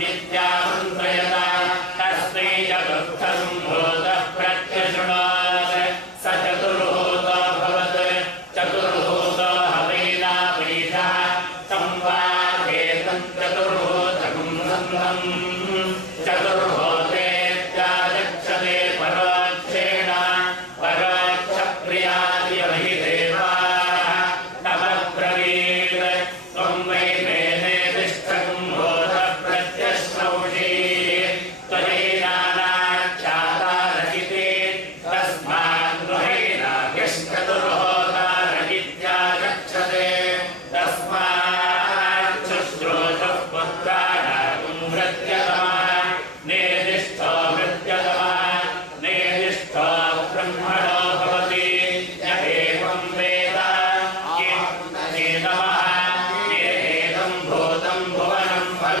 नित्यामन्त्रयता तस्मै चतुर्थसम्भूतः प्रत्यशृणोत् स चतुर्भूतो भवत् चतुर्भूतो हवैनापैषः संवादेतं चतुर्भूतकं सन्धम् चतुर्भूतेत्याचक्षते परोक्षेण परोक्षप्रियादिमहि देवाः तमब्रवीत् त्वं वै मेने तिष्ठकं भूतः प्रत्यश्रौषि त्वयैनानाख्यातारहिते तस्मात् गृहैनाभ्यश्चतुर्होतारहित्याचक्षते तस्मात् शुश्रूषः पुत्राणां प्रत्य